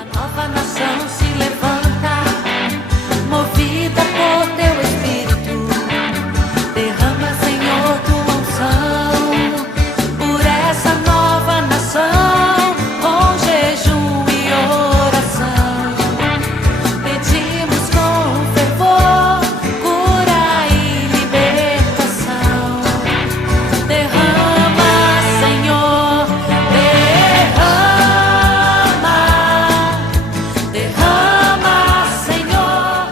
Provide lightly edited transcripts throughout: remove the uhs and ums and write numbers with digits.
Uma nova nação se levanta, movida por teu espírito. Derrama, Senhor, tua unção por essa nova nação, com jejum e oração. Pedimos com fervor cura e libertação. Derrama, Senhor, derrama, Senhor.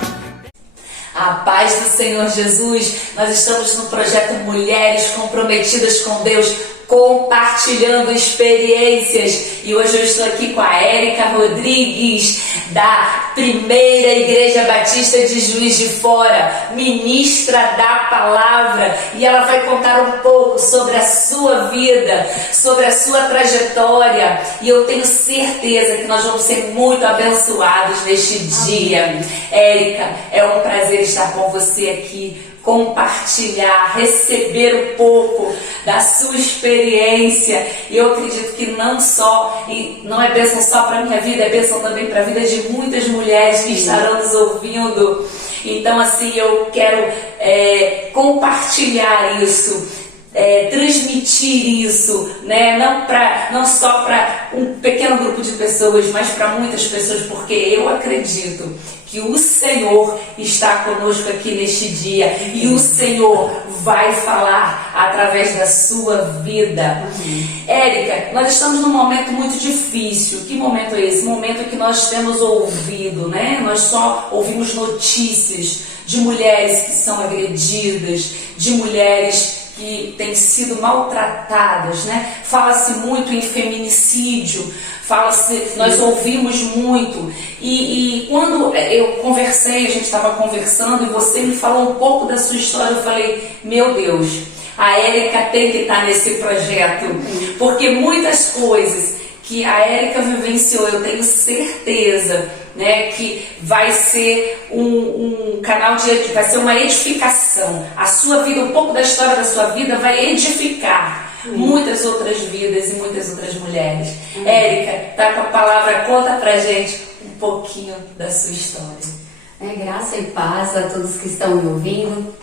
A paz do Senhor Jesus, nós estamos no projeto Mulheres Comprometidas com Deus, compartilhando experiências. E hoje eu estou aqui com a Érica Rodrigues, da Primeira Igreja Batista de Juiz de Fora, ministra da palavra, e ela vai contar um pouco sobre a sua vida, sobre a sua trajetória, e eu tenho certeza que nós vamos ser muito abençoados neste dia. Érica, é um prazer estar com você aqui, compartilhar, receber um pouco da sua experiência. E eu acredito que não é bênção só para a minha vida, é bênção também para a vida de muitas mulheres que estarão nos ouvindo. Então, assim, eu quero compartilhar isso, transmitir isso, né? Não só para um pequeno grupo de pessoas, mas para muitas pessoas, porque eu acredito que o Senhor está conosco aqui neste dia, e o Senhor vai falar através da sua vida. Érica, nós estamos num momento muito difícil. Que momento é esse? Momento que nós temos ouvido, né? Nós só ouvimos notícias de mulheres que são agredidas, de mulheres que têm sido maltratadas, né? Fala-se muito em feminicídio, nós ouvimos muito. E quando eu conversei, a gente estava conversando e você me falou um pouco da sua história, eu falei, meu Deus, a Érica tem que estar nesse projeto, porque muitas coisas que a Érica vivenciou, eu tenho certeza, né, que vai ser um canal vai ser uma edificação. A sua vida, um pouco da história da sua vida vai edificar muitas outras vidas e muitas outras mulheres. Érica, tá com a palavra, conta pra gente um pouquinho da sua história. Graça e paz a todos que estão me ouvindo.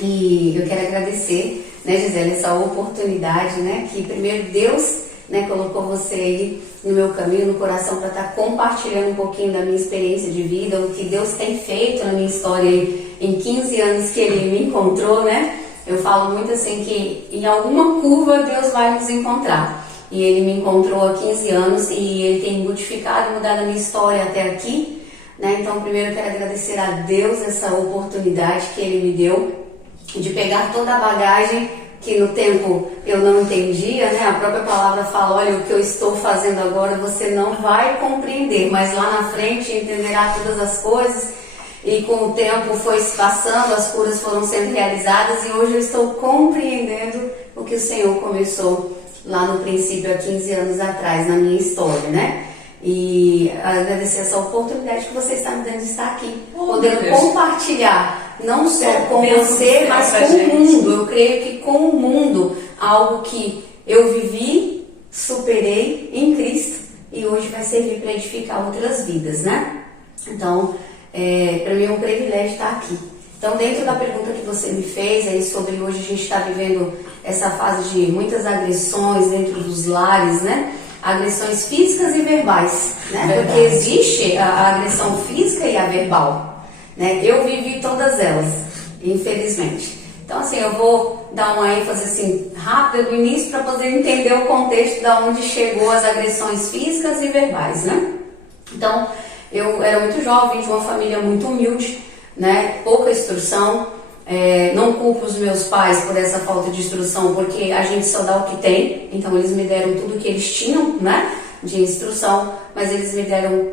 E eu quero agradecer, né, Gisele, essa oportunidade, né, que primeiro Deus, né, colocou você aí no meu caminho, no coração, para estar compartilhando um pouquinho da minha experiência de vida, o que Deus tem feito na minha história aí, em 15 anos que Ele me encontrou, né? Eu falo muito assim que em alguma curva Deus vai nos encontrar. E Ele me encontrou há 15 anos e Ele tem modificado e mudado a minha história até aqui, né? Então, primeiro eu quero agradecer a Deus essa oportunidade que Ele me deu de pegar toda a bagagem que no tempo eu não entendia, né? A própria palavra fala, olha, o que eu estou fazendo agora você não vai compreender, mas lá na frente entenderá todas as coisas. E com o tempo foi se passando, as curas foram sendo realizadas, e hoje eu estou compreendendo o que o Senhor começou lá no princípio, há 15 anos atrás, na minha história, né? E agradecer essa oportunidade que você está me dando de estar aqui, podendo compartilhar, não só com você, mas com o mundo. Eu creio que com o mundo, algo que eu vivi, superei em Cristo, e hoje vai servir para edificar outras vidas, né? Então, para mim é um privilégio estar aqui. Então, dentro da pergunta que você me fez aí sobre hoje a gente está vivendo essa fase de muitas agressões dentro dos lares, né? Agressões físicas e verbais, né? Verdade. Porque existe a agressão física e a verbal, né? Eu vivi todas elas, infelizmente. Então, assim, eu vou dar uma ênfase assim, rápida do início para poder entender o contexto de onde chegou as agressões físicas e verbais, né? Então, eu era muito jovem, de uma família muito humilde, né? Pouca instrução. Não culpo os meus pais por essa falta de instrução, porque a gente só dá o que tem. Então eles me deram tudo que eles tinham, né, de instrução, mas eles me deram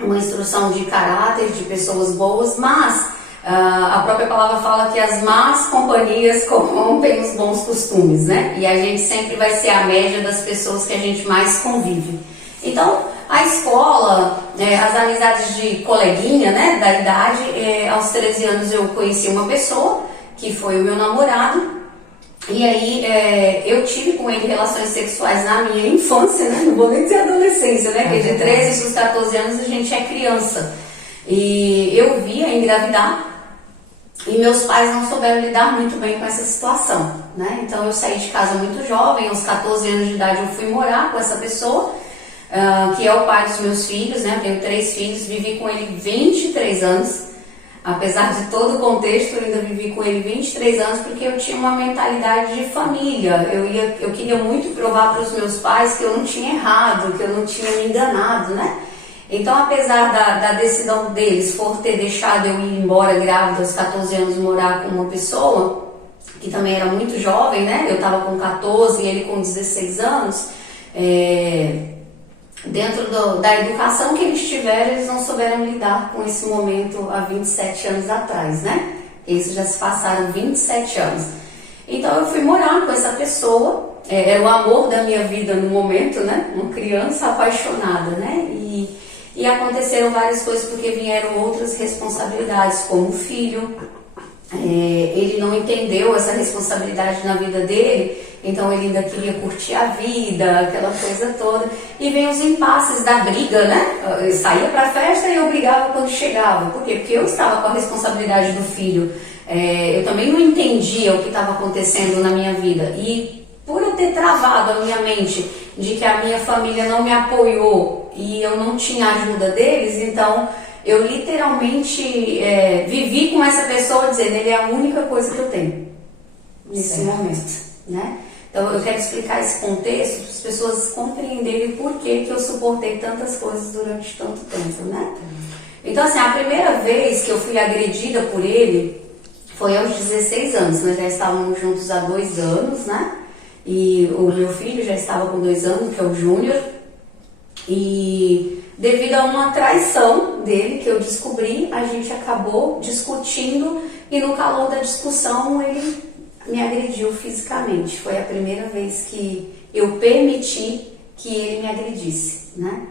uma instrução de caráter, de pessoas boas, mas a própria palavra fala que as más companhias corrompem os bons costumes, né? E a gente sempre vai ser a média das pessoas que a gente mais convive. Então, a escola, as amizades de coleguinha, né, da idade, aos 13 anos eu conheci uma pessoa, que foi o meu namorado, E aí eu tive com ele relações sexuais na minha infância, né? Não vou nem dizer adolescência, né? Porque de 13 para os 14 anos a gente é criança. E eu via engravidar e meus pais não souberam lidar muito bem com essa situação, né? Então eu saí de casa muito jovem, aos 14 anos de idade eu fui morar com essa pessoa, que é o pai dos meus filhos, né? Eu tenho 3 filhos, vivi com ele 23 anos. Apesar de todo o contexto, eu ainda vivi com ele 23 anos porque eu tinha uma mentalidade de família. Eu queria muito provar para os meus pais que eu não tinha errado, que eu não tinha me enganado, né? Então, apesar da decisão deles for ter deixado eu ir embora grávida aos 14 anos morar com uma pessoa, que também era muito jovem, né? Eu estava com 14 e ele com 16 anos, dentro da educação que eles tiveram, eles não souberam lidar com esse momento há 27 anos atrás, né? Isso já se passaram 27 anos. Então eu fui morar com essa pessoa, era o amor da minha vida no momento, né? Uma criança apaixonada, né? E aconteceram várias coisas porque vieram outras responsabilidades, como o filho. Ele não entendeu essa responsabilidade na vida dele, então ele ainda queria curtir a vida, aquela coisa toda. E vem os impasses da briga, né? Eu saía pra festa e eu brigava quando chegava. Por quê? Porque eu estava com a responsabilidade do filho. Eu também não entendia o que estava acontecendo na minha vida. E por eu ter travado a minha mente de que a minha família não me apoiou e eu não tinha ajuda deles, então eu literalmente vivi com essa pessoa dizendo, ele é a única coisa que eu tenho nesse momento, né? Então eu quero explicar esse contexto para as pessoas compreenderem por que eu suportei tantas coisas durante tanto tempo, né? Então assim, a primeira vez que eu fui agredida por ele foi aos 16 anos, nós já estávamos juntos há 2 anos, né? E o meu filho já estava com 2 anos, que é o Júnior, e devido a uma traição dele que eu descobri, a gente acabou discutindo e no calor da discussão ele me agrediu fisicamente. Foi a primeira vez que eu permiti que ele me agredisse, né?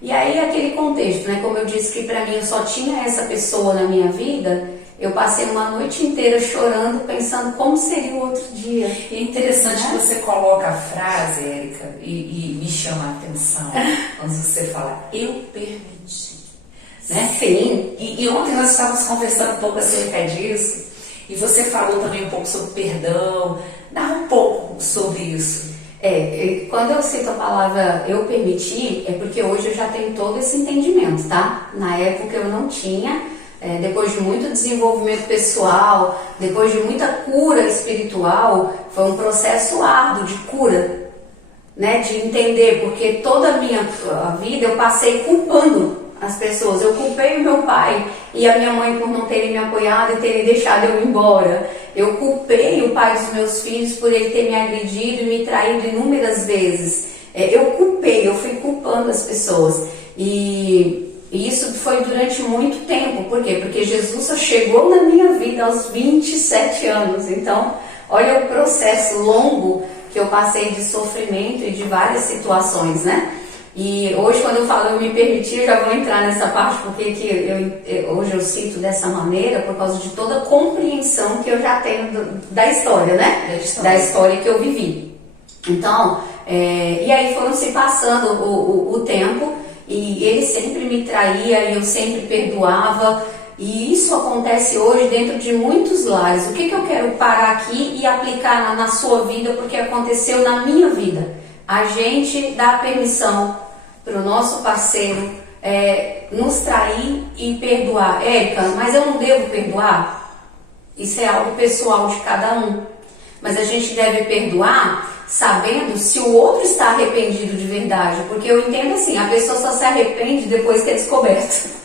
E aí aquele contexto, né? Como eu disse que pra mim eu só tinha essa pessoa na minha vida, eu passei uma noite inteira chorando, pensando como seria o outro dia. E é interessante que você coloca a frase, Érica, e me chama a atenção, quando você fala, eu permiti. Né? Sim. E ontem nós estávamos conversando um pouco acerca disso, e você falou também um pouco sobre perdão. Dá um pouco sobre isso. Quando eu cito a palavra eu permiti, é porque hoje eu já tenho todo esse entendimento, tá? Na época eu não tinha. Depois de muito desenvolvimento pessoal, depois de muita cura espiritual, foi um processo árduo de cura, né? De entender, porque toda a minha vida eu passei culpando as pessoas. Eu culpei o meu pai e a minha mãe por não terem me apoiado e terem deixado eu ir embora. Eu culpei o pai dos meus filhos por ele ter me agredido e me traído inúmeras vezes. Eu fui culpando as pessoas. E isso foi durante muito tempo. Por quê? Porque Jesus só chegou na minha vida aos 27 anos. Então, olha o processo longo que eu passei de sofrimento e de várias situações, né? E hoje, quando eu falo eu me permiti, eu já vou entrar nessa parte, porque hoje eu cito dessa maneira por causa de toda a compreensão que eu já tenho da história, né? Da história que eu vivi. Então, e aí foram se passando o tempo, e ele sempre me traía e eu sempre perdoava, e isso acontece hoje dentro de muitos lares. O que eu quero parar aqui e aplicar na sua vida, porque aconteceu na minha vida? A gente dá permissão para o nosso parceiro nos trair e perdoar. Érica, mas eu não devo perdoar? Isso é algo pessoal de cada um. Mas a gente deve perdoar sabendo se o outro está arrependido de verdade. Porque eu entendo assim, a pessoa só se arrepende depois que é descoberto.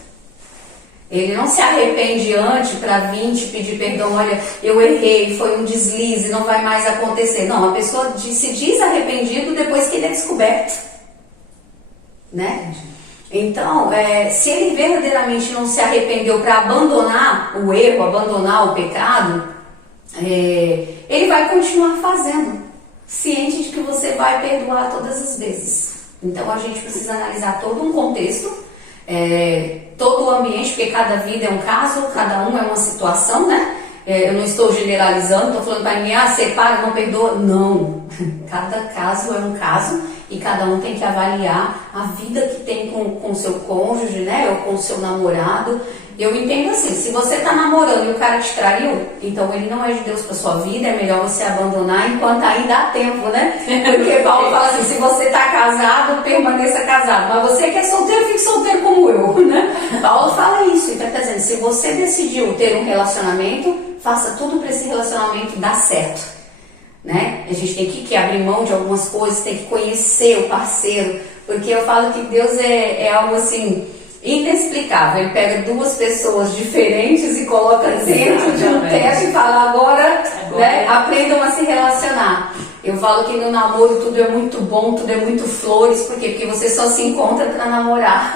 Ele não se arrepende antes para vir te pedir perdão, olha, eu errei, foi um deslize, não vai mais acontecer. Não, a pessoa se diz arrependido depois que ele é descoberto, né? Então, se ele verdadeiramente não se arrependeu para abandonar o erro, abandonar o pecado, ele vai continuar fazendo, ciente de que você vai perdoar todas as vezes. Então a gente precisa analisar todo um contexto, todo o ambiente, porque cada vida é um caso, cada um é uma situação, né? Eu não estou generalizando, estou falando para ninguém, separa, não perdoa. Não. Cada caso é um caso e cada um tem que avaliar a vida que tem com o seu cônjuge, né? Ou com o seu namorado. Eu entendo assim, se você está namorando e o cara te traiu, então ele não é de Deus para sua vida, é melhor você abandonar enquanto ainda há tempo, né? Porque Paulo fala assim, se você está casado, permaneça casado. Mas você que é solteiro, fique solteiro como eu, né? Paulo fala isso, então quer dizer, se você decidiu ter um relacionamento, faça tudo para esse relacionamento dar certo, né? A gente tem que abrir mão de algumas coisas, tem que conhecer o parceiro, porque eu falo que Deus é algo assim inexplicável. Ele pega duas pessoas diferentes e coloca dentro de um teto e fala agora. Né, aprendam a se relacionar. Eu falo que no namoro tudo é muito bom, tudo é muito flores, por quê? Porque você só se encontra para namorar.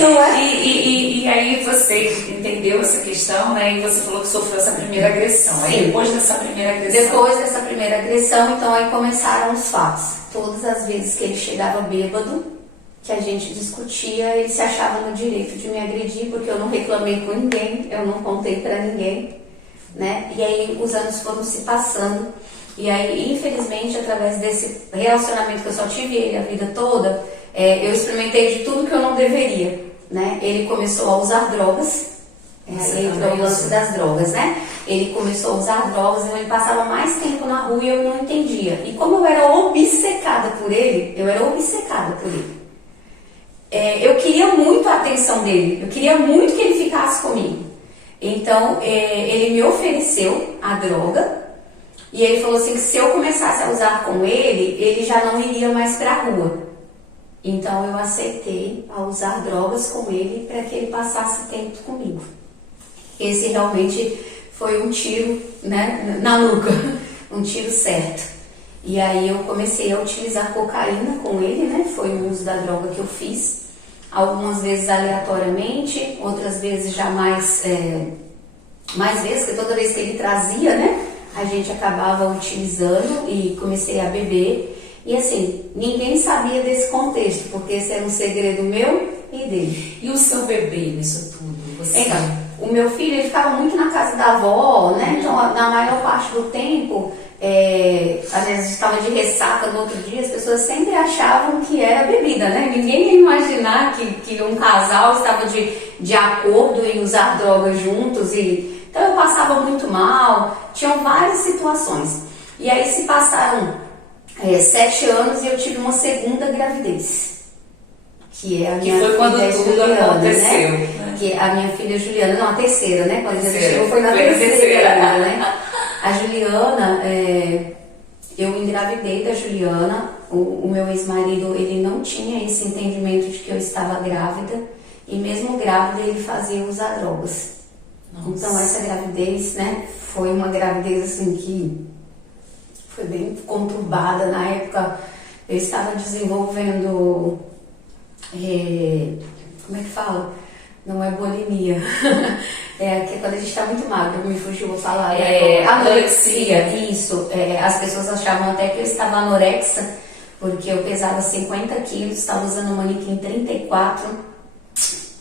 Não é? E aí você entendeu essa questão, né? E você falou que sofreu essa primeira agressão. Sim. Aí depois dessa primeira agressão. Depois dessa primeira agressão, então aí começaram os fatos. Todas as vezes que ele chegava bêbado, que a gente discutia, ele se achava no direito de me agredir, porque eu não reclamei com ninguém, eu não contei pra ninguém, né? E aí os anos foram se passando, e aí infelizmente através desse relacionamento que eu só tive ele a vida toda, eu experimentei de tudo que eu não deveria, né? Ele começou a usar drogas, aí entrou o lance das drogas, né? Ele começou a usar drogas, então ele passava mais tempo na rua e eu não entendia. E como eu era obcecada por ele, eu queria muito a atenção dele, eu queria muito que ele ficasse comigo. Então, ele me ofereceu a droga e ele falou assim que se eu começasse a usar com ele, ele já não iria mais para a rua. Então, eu aceitei a usar drogas com ele para que ele passasse tempo comigo. Esse realmente foi um tiro, né, na nuca, um tiro certo. E aí eu comecei a utilizar cocaína com ele, né? Foi o uso da droga que eu fiz. Algumas vezes aleatoriamente, outras vezes já mais vezes, porque toda vez que ele trazia, né? A gente acabava utilizando e comecei a beber. E assim, ninguém sabia desse contexto, porque esse era um segredo meu e dele. E o seu bebê nisso tudo? Você... Então, o meu filho, ele ficava muito na casa da avó, né? Então, na maior parte do tempo... às vezes estava de ressaca no outro dia, as pessoas sempre achavam que era bebida, né? Ninguém ia imaginar que um casal estava de acordo em usar drogas juntos. Então eu passava muito mal, tinham várias situações. E aí se passaram 7 anos e eu tive uma segunda gravidez. Que é a minha filha quando tudo Juliana, aconteceu, né? Que é a minha filha Juliana, não, a terceira, né? Quando a gente chegou foi na na terceira, né? A Juliana, eu engravidei da Juliana, o meu ex-marido, ele não tinha esse entendimento de que eu estava grávida, e mesmo grávida ele fazia usar drogas. Nossa. Então essa gravidez, né, foi uma gravidez assim que foi bem conturbada. Na época eu estava desenvolvendo, como é que fala? Não é bulimia. Que é quando a gente está muito magro, me fugiu a falar. Anorexia. Isso. As pessoas achavam até que eu estava anorexa, porque eu pesava 50 quilos, estava usando um manequim 34.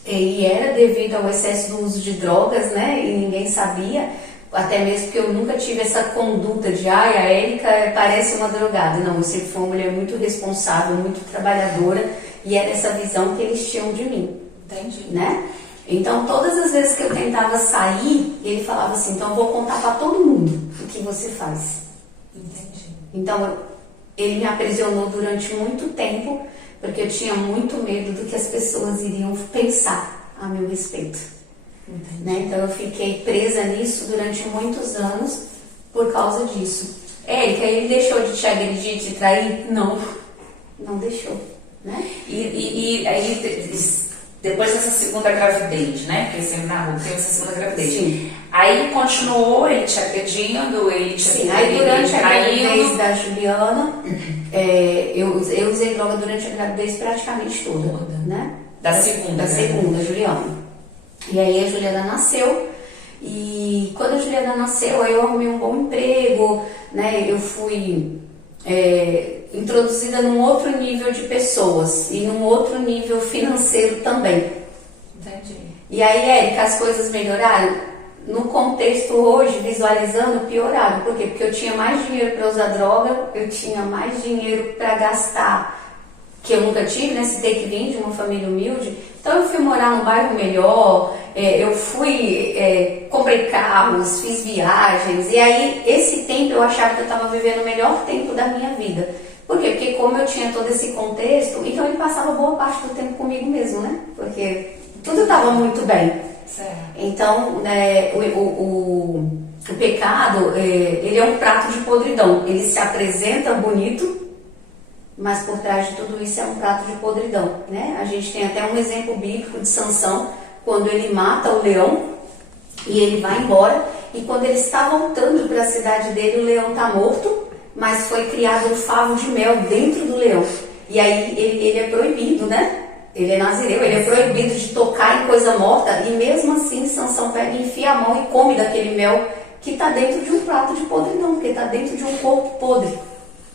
E era devido ao excesso do uso de drogas, né? E ninguém sabia. Até mesmo porque eu nunca tive essa conduta de a Érica parece uma drogada. Não, eu sempre fui uma mulher muito responsável, muito trabalhadora. E era essa visão que eles tinham de mim. Entendi. Né? Então, todas as vezes que eu tentava sair, ele falava assim, então eu vou contar para todo mundo o que você faz. Entendi. Então, ele me aprisionou durante muito tempo, porque eu tinha muito medo do que as pessoas iriam pensar a meu respeito. Né? Então, eu fiquei presa nisso durante muitos anos por causa disso. Érica, ele deixou de te agredir, de te trair? Não, não deixou. Né? E aí, depois dessa segunda gravidez, né? Porque você narrou, teve essa segunda gravidez. Sim. Aí continuou ele te agredindo, ele te Sim, aí durante a gravidez da Juliana, eu usei droga durante a gravidez praticamente toda, né? Da segunda. Da segunda, Juliana. E aí a Juliana nasceu, e quando a Juliana nasceu, aí eu arrumei um bom emprego, né? Eu fui introduzida num outro nível de pessoas e num outro nível financeiro também. Entendi. E aí, Érica, as coisas melhoraram? no contexto hoje, visualizando, pioraram. Por quê? Porque eu tinha mais dinheiro para usar droga, eu tinha mais dinheiro para gastar, que eu nunca tive, né? Se ter que vir de uma família humilde. Então eu fui morar num bairro melhor, eu comprei carros, fiz viagens, e aí esse tempo eu achava que eu estava vivendo o melhor tempo da minha vida. Por quê? Porque como eu tinha todo esse contexto, então ele passava boa parte do tempo comigo mesmo, né? Porque tudo estava muito bem. Certo. Então, o pecado, ele é um prato de podridão. Ele se apresenta bonito, mas por trás de tudo isso é um prato de podridão, né? A gente tem até um exemplo bíblico de Sansão, quando ele mata o leão e ele vai embora, e quando ele está voltando para a cidade dele, o leão está morto, mas foi criado um favo de mel dentro do leão. E aí ele é proibido, né? Ele é nazireu, ele é proibido de tocar em coisa morta, e mesmo assim Sansão pega e enfia a mão e come daquele mel que está dentro de um prato de podridão, porque está dentro de um corpo podre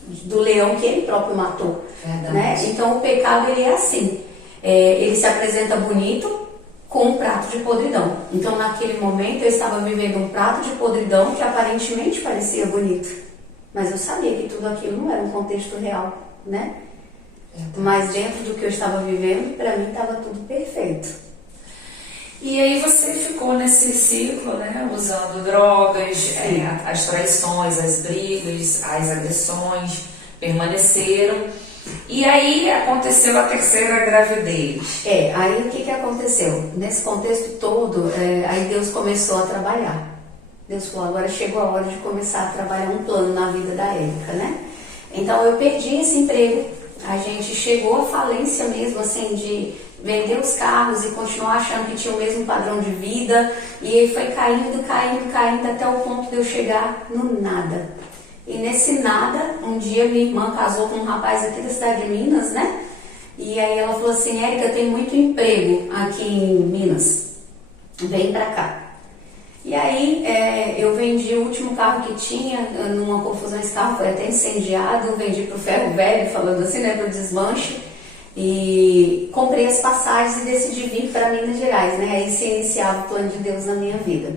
do leão que ele próprio matou, né? Então o pecado, ele é assim, ele se apresenta bonito com um prato de podridão. Então naquele momento eu estava vivendo um prato de podridão que aparentemente parecia bonito, mas eu sabia que tudo aquilo não era um contexto real, né? Mas dentro do que eu estava vivendo, para mim estava tudo perfeito. E aí você ficou nesse ciclo, né, usando drogas, as traições, as brigas, as agressões permaneceram. E aí aconteceu a terceira gravidez. Aí o que aconteceu? Nesse contexto todo, aí Deus começou a trabalhar. Deus falou, agora chegou a hora de começar a trabalhar um plano na vida da Érica, né? Então eu perdi esse emprego, a gente chegou à falência mesmo, assim, de vender os carros e continuar achando que tinha o mesmo padrão de vida, e ele foi caindo até o ponto de eu chegar no nada. E nesse nada, um dia minha irmã casou com um rapaz aqui da cidade de Minas, né? E aí ela falou assim, Érica, tem muito emprego aqui em Minas, vem pra cá. E aí eu vendi o último carro que tinha, numa confusão, esse carro foi até incendiado, eu vendi pro ferro velho, falando assim, né, pro desmanche, e comprei as passagens e decidi vir para Minas Gerais, né? Aí se iniciava o plano de Deus na minha vida.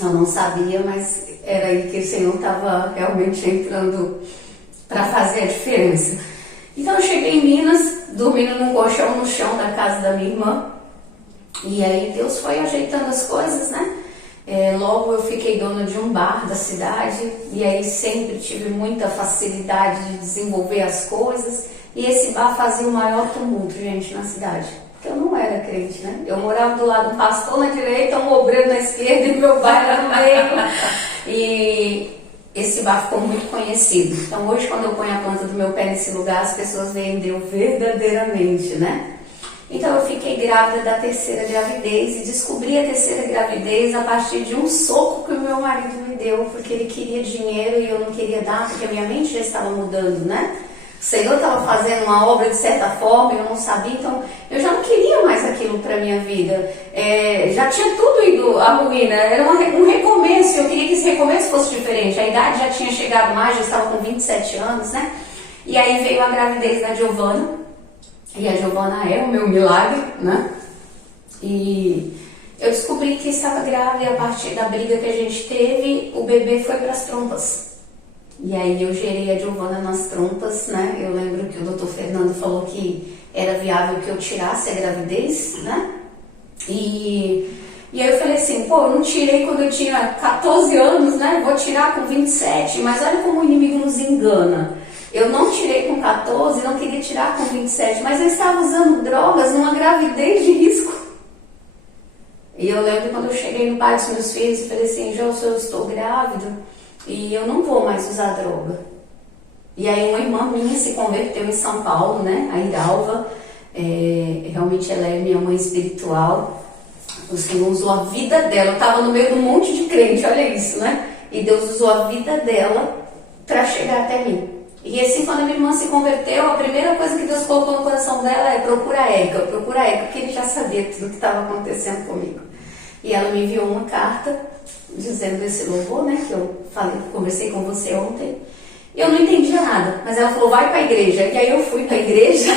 Eu não sabia, mas era aí que o Senhor estava realmente entrando para fazer a diferença. Então eu cheguei em Minas, dormindo num colchão no chão da casa da minha irmã, e aí Deus foi ajeitando as coisas, né? Logo eu fiquei dona de um bar da cidade, e aí sempre tive muita facilidade de desenvolver as coisas, e esse bar fazia o maior tumulto, gente, na cidade, porque eu não era crente, né? Eu morava do lado de um pastor na direita, um obreiro na esquerda, e meu bar era no meio, e esse bar ficou muito conhecido. Então hoje, quando eu ponho a planta do meu pé nesse lugar, as pessoas veem Deus verdadeiramente, né? Então eu fiquei grávida da terceira gravidez e descobri a terceira gravidez a partir de um soco que o meu marido me deu, porque ele queria dinheiro e eu não queria dar, porque a minha mente já estava mudando, né? O Senhor estava fazendo uma obra de certa forma, eu não sabia, então eu já não queria mais aquilo para minha vida. Já tinha tudo ido à ruína, era um recomeço, eu queria que esse recomeço fosse diferente. A idade já tinha chegado mais, já estava com 27 anos, né? E aí veio a gravidez da Giovana. E a Giovana é o meu milagre, né? E eu descobri que estava grávida, e a partir da briga que a gente teve, o bebê foi para as trompas. E aí eu gerei a Giovana nas trompas, né? Eu lembro que o doutor Fernando falou que era viável que eu tirasse a gravidez, né? E aí eu falei assim, eu não tirei quando eu tinha 14 anos, né? Vou tirar com 27, mas olha como o inimigo nos engana. Eu não tirei com 14, não queria tirar com 27, mas eu estava usando drogas numa gravidez de risco. E eu lembro quando eu cheguei no pai dos meus filhos e falei assim, João, eu estou grávida e eu não vou mais usar droga. E aí uma irmã minha se converteu em São Paulo, né? A Iralva, realmente ela é minha mãe espiritual. O Senhor usou a vida dela, eu estava no meio de um monte de crente, olha isso, né? E Deus usou a vida dela para chegar até mim. E assim, quando a minha irmã se converteu, a primeira coisa que Deus colocou no coração dela é procura a Érica, porque ele já sabia tudo o que estava acontecendo comigo. E ela me enviou uma carta dizendo esse louvor, né, que eu falei, conversei com você ontem. E eu não entendia nada, mas ela falou, vai pra igreja. E aí eu fui pra igreja,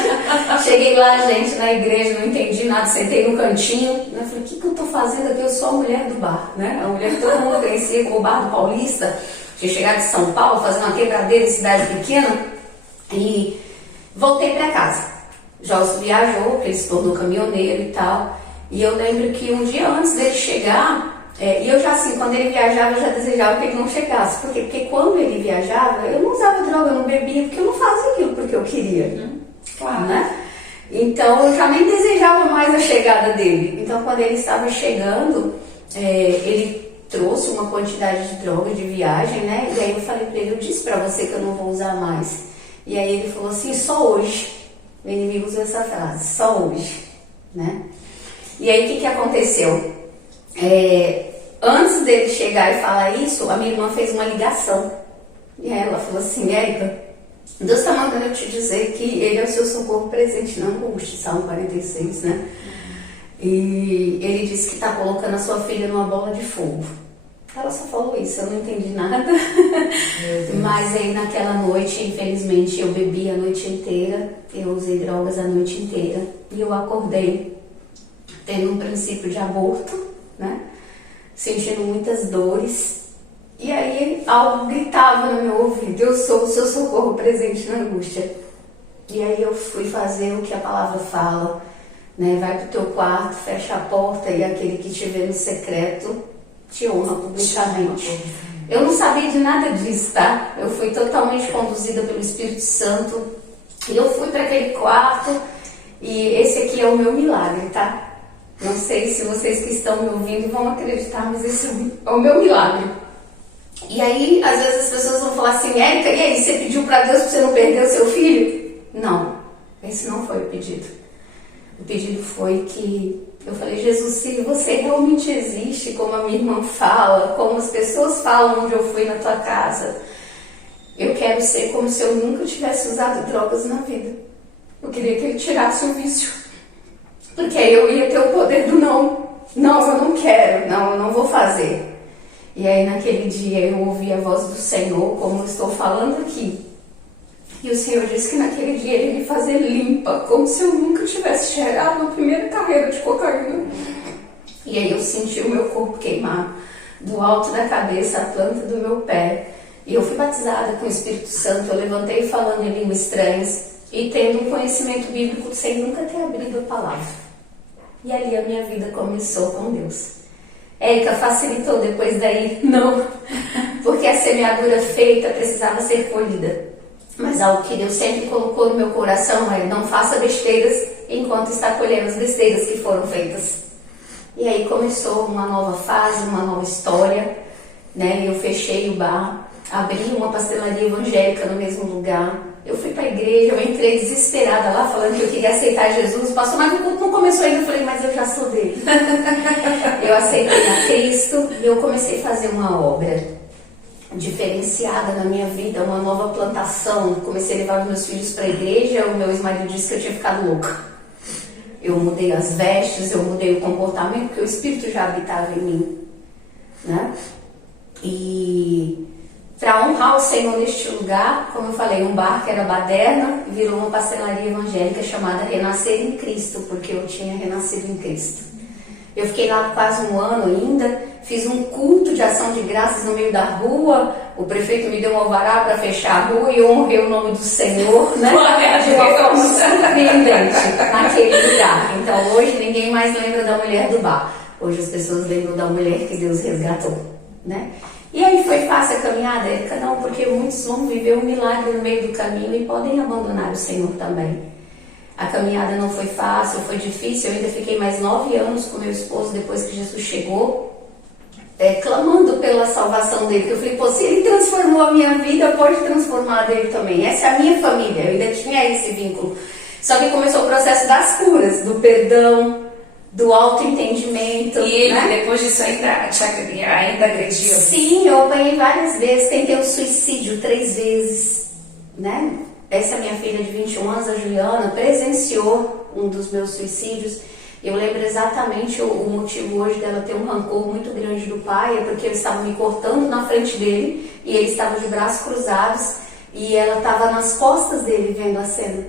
cheguei lá, gente, na igreja, não entendi nada, sentei no cantinho. Né? Falei, o que eu tô fazendo aqui? Eu sou a mulher do bar, né? A mulher que todo mundo conhecia como o Bar do Paulista. Tinha chegado de São Paulo, fazendo uma quebradeira em cidade pequena. E voltei pra casa. Joelson viajou, porque ele se tornou caminhoneiro e tal. E eu lembro que um dia antes dele chegar, e eu já assim, quando ele viajava, eu já desejava que ele não chegasse. Por quê? Porque quando ele viajava, eu não usava droga, eu não bebia, porque eu não fazia aquilo porque eu queria. Claro. Né? Então eu já nem desejava mais a chegada dele. Então quando ele estava chegando, ele trouxe uma quantidade de droga de viagem, né? E aí eu falei pra ele, eu disse pra você que eu não vou usar mais. E aí ele falou assim, só hoje. O inimigo usou essa frase, só hoje, né? E aí o que aconteceu? Antes dele chegar e falar isso, a minha irmã fez uma ligação. E aí ela falou assim, Érica, Deus está mandando eu te dizer que Ele é o seu socorro presente na angústia, Salmo 46, né? E Ele disse que está colocando a sua filha numa bola de fogo. Ela só falou isso, eu não entendi nada. Mas aí naquela noite, infelizmente, eu bebi a noite inteira, eu usei drogas a noite inteira. E eu acordei tendo um princípio de aborto, né? Sentindo muitas dores. E aí algo gritava no meu ouvido, eu sou o seu socorro presente na angústia. E aí eu fui fazer o que a palavra fala, né? Vai pro teu quarto, fecha a porta e aquele que te vê no secreto te honra publicamente. Eu não sabia de nada disso, tá? Eu fui totalmente conduzida pelo Espírito Santo e eu fui para aquele quarto e esse aqui é o meu milagre, tá? Não sei se vocês que estão me ouvindo vão acreditar, mas esse é o meu milagre. E aí, às vezes as pessoas vão falar assim, Érica, e aí, você pediu para Deus para você não perder o seu filho? Não, esse não foi o pedido. O pedido foi que eu falei, Jesus, se você realmente existe, como a minha irmã fala, como as pessoas falam onde eu fui na tua casa, eu quero ser como se eu nunca tivesse usado drogas na vida. Eu queria que ele tirasse o vício. Porque aí eu ia ter o poder do não. Não, eu não quero. Não, eu não vou fazer. E aí naquele dia eu ouvi a voz do Senhor, como eu estou falando aqui. E o Senhor disse que naquele dia Ele ia me fazer limpa, como se eu nunca tivesse cheirado na primeira carreira de cocaína. E aí eu senti o meu corpo queimar, do alto da cabeça à planta do meu pé. E eu fui batizada com o Espírito Santo, eu levantei falando em línguas estranhas e tendo um conhecimento bíblico sem nunca ter abrido a palavra. E ali a minha vida começou com Deus. Érica, facilitou depois daí? Não, porque a semeadura feita precisava ser colhida. Mas algo que Deus sempre colocou no meu coração é, não faça besteiras enquanto está colhendo as besteiras que foram feitas. E aí começou uma nova fase, uma nova história, né? Eu fechei o bar, abri uma pastelaria evangélica no mesmo lugar. Eu fui para a igreja, eu entrei desesperada lá, falando que eu queria aceitar Jesus. Pastor, mas o culto não começou ainda. Eu falei, mas eu já sou dele. Eu aceitei a Cristo e eu comecei a fazer uma obra diferenciada na minha vida, uma nova plantação. Comecei a levar os meus filhos para a igreja. O meu ex-marido disse que eu tinha ficado louca. Eu mudei as vestes, eu mudei o comportamento, porque o Espírito já habitava em mim, né? E para honrar o Senhor neste lugar, como eu falei, um bar que era baderna, virou uma pastelaria evangélica chamada Renascer em Cristo, porque eu tinha renascido em Cristo. Eu fiquei lá quase um ano ainda, fiz um culto de ação de graças no meio da rua, o prefeito me deu um alvará para fechar a rua e eu honrei o nome do Senhor, né? De uma forma surpreendente naquele lugar. Então hoje ninguém mais lembra da mulher do bar, hoje as pessoas lembram da mulher que Deus resgatou, né? E aí foi fácil a caminhada, Érica? Não, porque muitos vão viver um milagre no meio do caminho e podem abandonar o Senhor também. A caminhada não foi fácil, foi difícil, eu ainda fiquei mais 9 anos com meu esposo depois que Jesus chegou, clamando pela salvação dele, que eu falei, pô, se ele transformou a minha vida, pode transformar a dele também. Essa é a minha família, eu ainda tinha esse vínculo. Só que começou o processo das curas, do perdão, do autoentendimento. E ele, né? depois disso, ainda agrediu? Sim, eu apanhei várias vezes, tentei o suicídio 3 vezes, né? Essa minha filha de 21 anos, a Juliana, presenciou um dos meus suicídios. Eu lembro exatamente o motivo hoje dela ter um rancor muito grande do pai, é porque ele estava me cortando na frente dele e ele estava de braços cruzados e ela estava nas costas dele vendo a cena.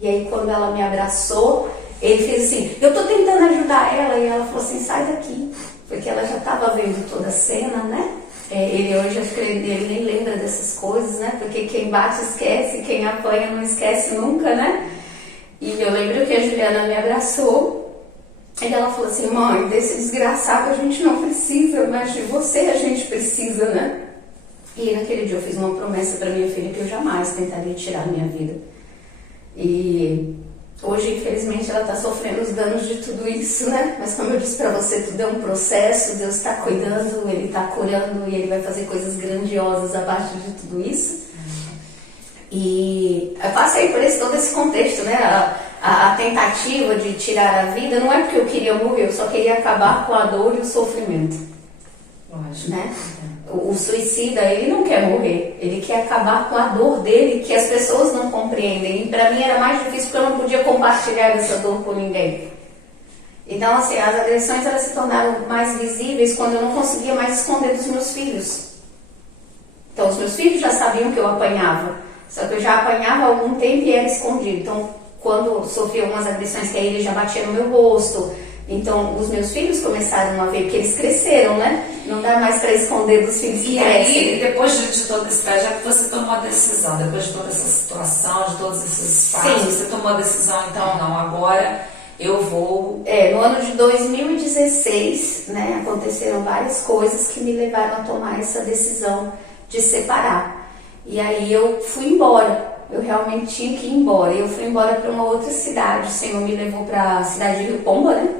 E aí quando ela me abraçou, ele fez assim, eu tô tentando ajudar ela, e ela falou assim, sai daqui, porque ela já estava vendo toda a cena, né? Ele hoje, acho que ele nem lembra dessas coisas, né? Porque quem bate esquece, quem apanha não esquece nunca, né? E eu lembro que a Juliana me abraçou e ela falou assim, mãe, desse desgraçado a gente não precisa, mas de você a gente precisa, né? E naquele dia eu fiz uma promessa para minha filha que eu jamais tentaria tirar a minha vida. E hoje, infelizmente, ela está sofrendo os danos de tudo isso, né? Mas como eu disse para você, tudo é um processo, Deus está cuidando, Ele está curando e Ele vai fazer coisas grandiosas a partir de tudo isso. E eu passei por todo esse contexto, né? A tentativa de tirar a vida não é porque eu queria morrer, eu só queria acabar com a dor e o sofrimento. Lógico. Né? O suicida, ele não quer morrer, ele quer acabar com a dor dele, que as pessoas não compreendem. E para mim era mais difícil porque eu não podia compartilhar essa dor com ninguém. Então, assim, as agressões elas se tornaram mais visíveis quando eu não conseguia mais esconder dos meus filhos. Então, os meus filhos já sabiam que eu apanhava, só que eu já apanhava há algum tempo e era escondido. Então, quando sofria algumas agressões, que aí ele já batia no meu rosto. Então, os meus filhos começaram a ver, porque eles cresceram, né? Não dá mais para esconder dos filhos que crescem. E depois de todo esse trajeto, você tomou a decisão, depois de toda essa situação, de todos esses passos, você tomou a decisão, então, não, agora eu vou... No ano de 2016, né, aconteceram várias coisas que me levaram a tomar essa decisão de separar. E aí eu fui embora. Eu realmente tinha que ir embora. Eu fui embora para uma outra cidade. O Senhor me levou para a cidade de Rio Pomba, né?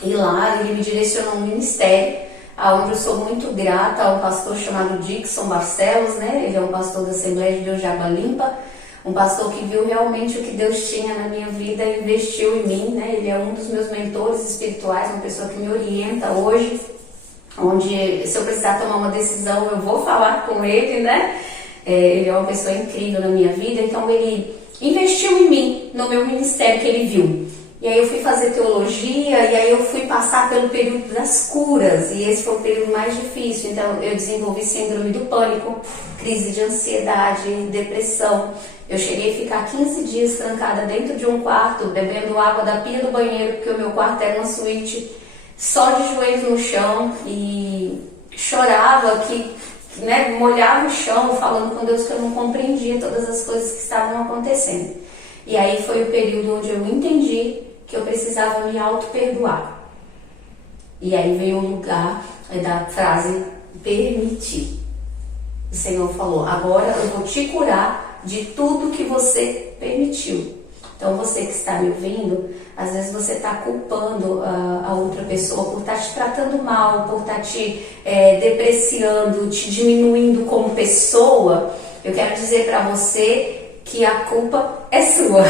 E lá Ele me direcionou um ministério, onde eu sou muito grata a um pastor chamado Dixon Barcelos, né? Ele é um pastor da Assembleia de Deus de Água Limpa, um pastor que viu realmente o que Deus tinha na minha vida e investiu em mim, né? Ele é um dos meus mentores espirituais, uma pessoa que me orienta hoje, onde se eu precisar tomar uma decisão eu vou falar com ele, né? Ele é uma pessoa incrível na minha vida, então ele investiu em mim, no meu ministério que ele viu. E aí eu fui fazer teologia, e aí eu fui passar pelo período das curas, e esse foi o período mais difícil. Então eu desenvolvi síndrome do pânico, crise de ansiedade, depressão. Eu cheguei a ficar 15 dias trancada dentro de um quarto, bebendo água da pia do banheiro, porque o meu quarto era uma suíte, só de joelhos no chão, e chorava, né, molhava o chão, falando com Deus que eu não compreendia todas as coisas que estavam acontecendo. E aí foi o período onde eu entendi que eu precisava me auto-perdoar. E aí veio o lugar da frase permitir. O Senhor falou, agora eu vou te curar de tudo que você permitiu. Então você que está me ouvindo, às vezes você está culpando a outra pessoa por estar te tratando mal, por estar te depreciando, te diminuindo como pessoa. Eu quero dizer para você que a culpa é sua.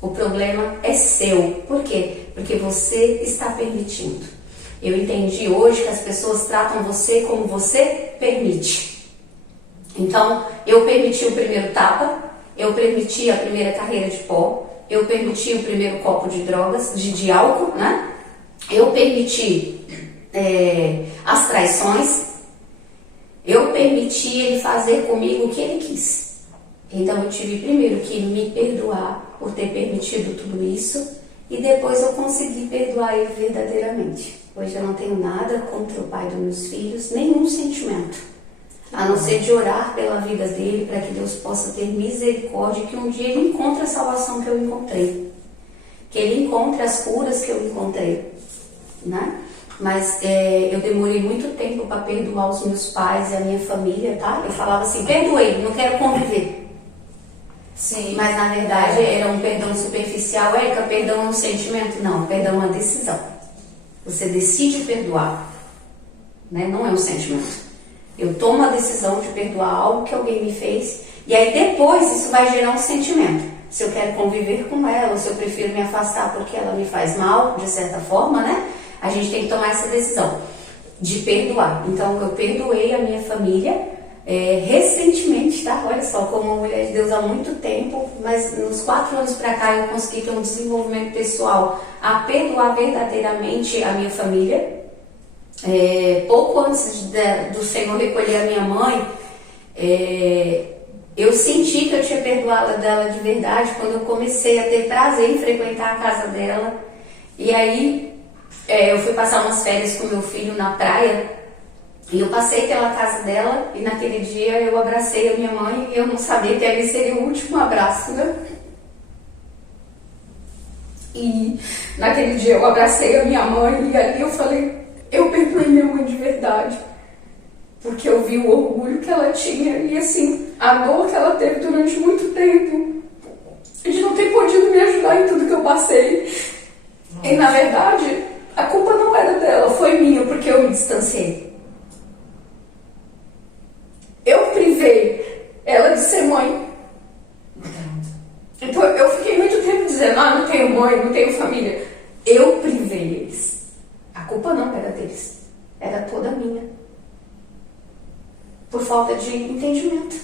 O problema é seu. Por quê? Porque você está permitindo. Eu entendi hoje que as pessoas tratam você como você permite. Então, eu permiti o primeiro tapa, eu permiti a primeira carreira de pó, eu permiti o primeiro copo de drogas, de álcool, né? Eu permiti as traições, eu permiti ele fazer comigo o que ele quis. Então eu tive primeiro que me perdoar por ter permitido tudo isso, e depois eu consegui perdoar ele verdadeiramente. Hoje eu não tenho nada contra o pai dos meus filhos, nenhum sentimento, a não ser de orar pela vida dele, para que Deus possa ter misericórdia, que um dia ele encontre a salvação que eu encontrei, que ele encontre as curas que eu encontrei, né? Mas eu demorei muito tempo para perdoar os meus pais e a minha família, tá? Eu falava assim, perdoei, não quero conviver. Sim. Mas na verdade era um perdão superficial. Érica, perdão é um sentimento? Não, perdão é uma decisão. Você decide perdoar, né? Não é um sentimento. Eu tomo a decisão de perdoar algo que alguém me fez, e aí depois isso vai gerar um sentimento. Se eu quero conviver com ela, ou se eu prefiro me afastar porque ela me faz mal, de certa forma, né? A gente tem que tomar essa decisão de perdoar. Então eu perdoei a minha família recentemente, tá? Olha só, como uma mulher de Deus há muito tempo, mas nos 4 anos pra cá eu consegui ter um desenvolvimento pessoal a perdoar verdadeiramente a minha família. Pouco antes do Senhor recolher a minha mãe, eu senti que eu tinha perdoado dela de verdade quando eu comecei a ter prazer em frequentar a casa dela. E aí eu fui passar umas férias com meu filho na praia e eu passei pela casa dela e naquele dia eu abracei a minha mãe e eu não sabia que ali seria o último abraço, né? E naquele dia eu abracei a minha mãe e ali eu falei, eu perdoei minha mãe de verdade. Porque eu vi o orgulho que ela tinha e assim, a dor que ela teve durante muito tempo de não ter podido me ajudar em tudo que eu passei. E na verdade, a culpa não era dela, foi minha, porque eu me distanciei. Eu privei ela de ser mãe. Então eu fiquei muito tempo dizendo, não tenho mãe, não tenho família. Eu privei eles. A culpa não era deles, era toda minha. Por falta de entendimento.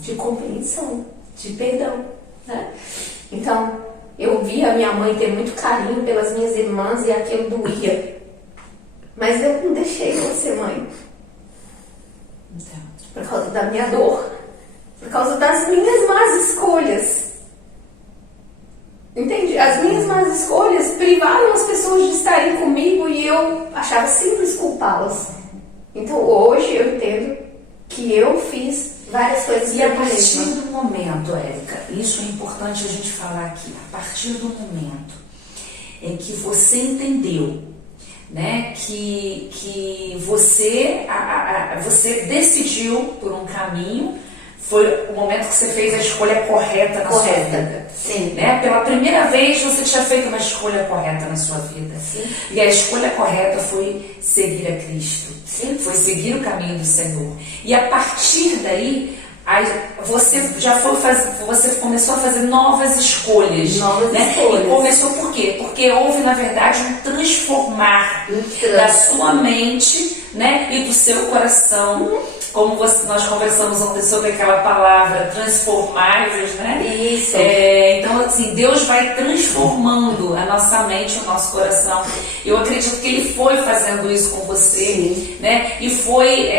De compreensão, de perdão, né? Então, eu vi a minha mãe ter muito carinho pelas minhas irmãs e aquilo doía. Mas eu não deixei ela ser mãe. Por causa da minha dor. Por causa das minhas más escolhas. Entende? As minhas más escolhas privaram as pessoas de estarem comigo e eu achava simples culpá-las. Então hoje eu entendo que eu fiz várias coisas. E a partir do momento, Érica, isso é importante a gente falar aqui, a partir do momento em que você entendeu, né, que você decidiu por um caminho, foi o momento que você fez a escolha correta na sua vida. Sim. Né? Pela primeira vez você tinha feito uma escolha correta na sua vida. Sim. E a escolha correta foi seguir a Cristo. Sim. Foi seguir o caminho do Senhor. E a partir daí, você começou a fazer novas escolhas. E começou por quê? Porque houve, na verdade, um transformar da sua mente, né, e do seu coração. Como nós conversamos ontem sobre aquela palavra transformar-vos, né? Isso. Então, assim, Deus vai transformando a nossa mente, o nosso coração. Eu acredito que Ele foi fazendo isso com você, sim, né? E foi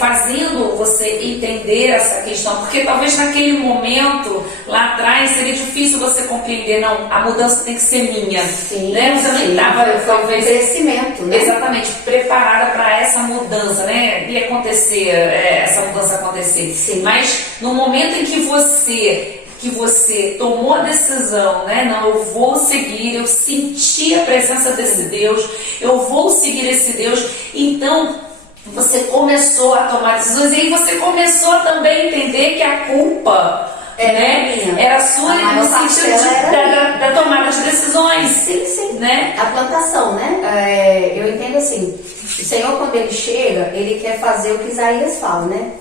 fazendo você entender essa questão, porque talvez naquele momento, lá atrás, seria difícil você compreender, não, a mudança tem que ser minha. Sim, né? Você nem estava, talvez, crescimento, né? Exatamente, preparada para essa mudança, né? Ia acontecer, essa mudança acontecer. Sim. Mas no momento em que você tomou a decisão, né? Não, eu vou seguir, eu senti a presença desse Deus, eu vou seguir esse Deus, então você começou a tomar decisões e aí você começou a também entender que a culpa era sua no sentido da tomada de decisões. Sim, sim. Né? A plantação, né? Eu entendo assim, o Senhor, quando Ele chega, Ele quer fazer o que Isaías fala, né?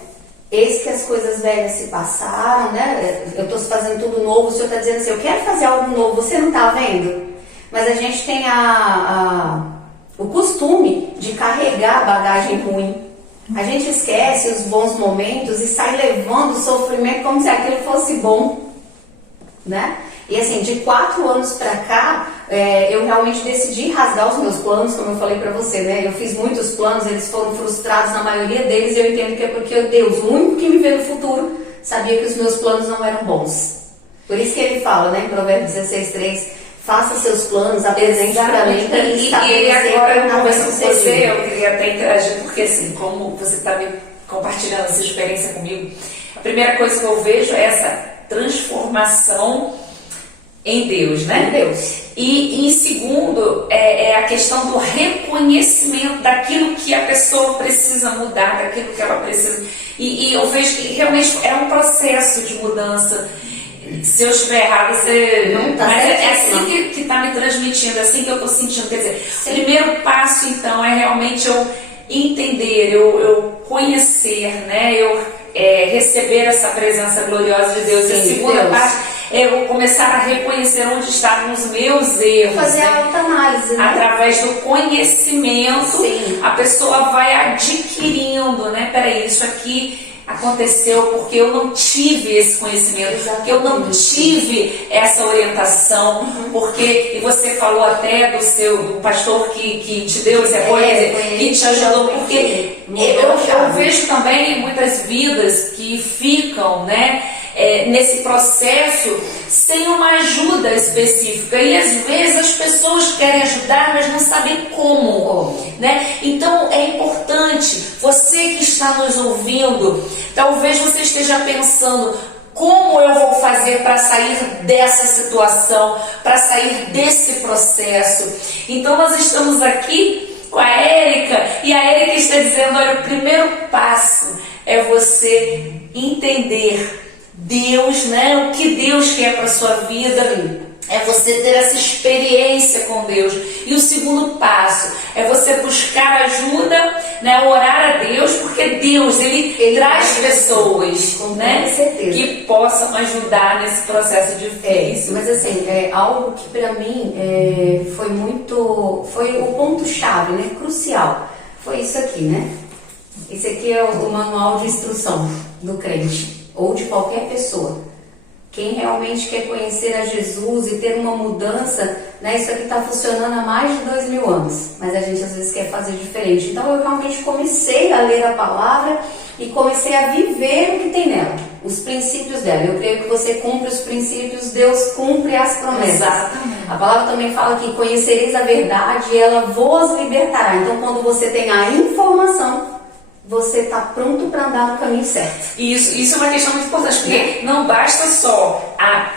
Eis que as coisas velhas se passaram, né? Eu estou fazendo tudo novo, o Senhor está dizendo assim, eu quero fazer algo novo, você não está vendo? Mas a gente tem o costume de carregar a bagagem ruim. A gente esquece os bons momentos e sai levando o sofrimento como se aquilo fosse bom, né? E assim, de 4 anos pra cá, eu realmente decidi rasgar os meus planos, como eu falei pra você, né? Eu fiz muitos planos, eles foram frustrados na maioria deles, e eu entendo que é porque Deus, o único que me vê no futuro, sabia que os meus planos não eram bons. Por isso que ele fala, né, em Provérbios 16:3, faça seus planos, apresente para mim e agora eu converso com você, eu queria até interagir, porque assim, como você está me compartilhando essa experiência comigo, a primeira coisa que eu vejo é essa transformação em Deus, né? Em Deus. E em segundo, é a questão do reconhecimento daquilo que a pessoa precisa mudar, daquilo que ela precisa. E eu vejo que realmente é um processo de mudança. Se eu estiver errada, você... Não tá, mas certo, é assim que está me transmitindo, é assim que eu estou sentindo. Quer dizer, o primeiro passo, então, é realmente eu entender, eu conhecer, né? Eu receber essa presença gloriosa de Deus. Sim, e a segunda Deus. parte é eu começar a reconhecer onde estavam os meus erros. Fazer a autoanálise, né? Através do conhecimento, sim, a pessoa vai adquirindo, né? Peraí, isso aqui aconteceu porque eu não tive esse conhecimento, porque eu não tive essa orientação, porque, e você falou até do pastor que te deu esse apoio, que te ajudou, porque eu vejo também muitas vidas que ficam, né, nesse processo sem uma ajuda específica, e às vezes as pessoas querem ajudar, mas não sabem como, né? Então é importante, você que está nos ouvindo, talvez você esteja pensando: como eu vou fazer para sair dessa situação, para sair desse processo? Então nós estamos aqui com a Érica, e a Érica está dizendo: olha, o primeiro passo é você entender Deus, né? O que Deus quer para a sua vida, é você ter essa experiência com Deus. E o segundo passo é você buscar ajuda, né? Orar a Deus, porque Deus, Ele traz pessoas, né? Que possam ajudar nesse processo difícil. Mas assim, algo que para mim foi o ponto-chave, né? Crucial. Foi isso aqui, né? Esse aqui é o manual de instrução do crente, ou de qualquer pessoa. Quem realmente quer conhecer a Jesus e ter uma mudança, né, isso aqui está funcionando há mais de 2000 anos, mas a gente às vezes quer fazer diferente. Então eu realmente comecei a ler a palavra e comecei a viver o que tem nela, os princípios dela. Eu creio que você cumpre os princípios, Deus cumpre as promessas. Exatamente. A palavra também fala que conhecereis a verdade e ela vos libertará. Então quando você tem a informação, você está pronto para andar no caminho certo. Isso é uma questão muito importante, porque não basta só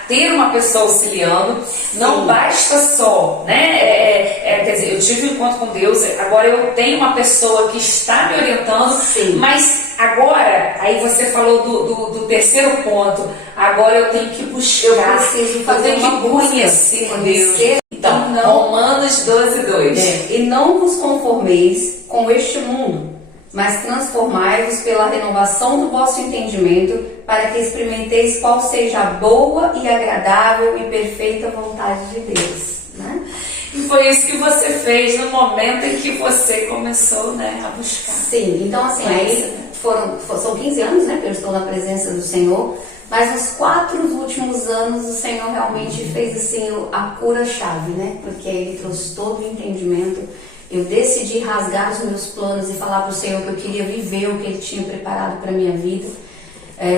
ter uma pessoa auxiliando, não basta só, né? Quer dizer, eu tive um encontro com Deus, agora eu tenho uma pessoa que está me orientando, mas agora, aí você falou do terceiro ponto, agora eu tenho que buscar, eu tenho que conhecer Deus. Então, Romanos 12:2. E não vos conformeis com este mundo, mas transformai-vos pela renovação do vosso entendimento, para que experimenteis qual seja a boa e agradável e perfeita vontade de Deus, né? E foi isso que você fez no momento em que você começou, né, a buscar. Sim, então assim, aí são 15 anos, né, que eu estou na presença do Senhor, mas nos 4 últimos anos o Senhor realmente fez assim a cura-chave, né? Porque Ele trouxe todo o entendimento. Eu decidi rasgar os meus planos e falar para o Senhor que eu queria viver o que Ele tinha preparado para a minha vida.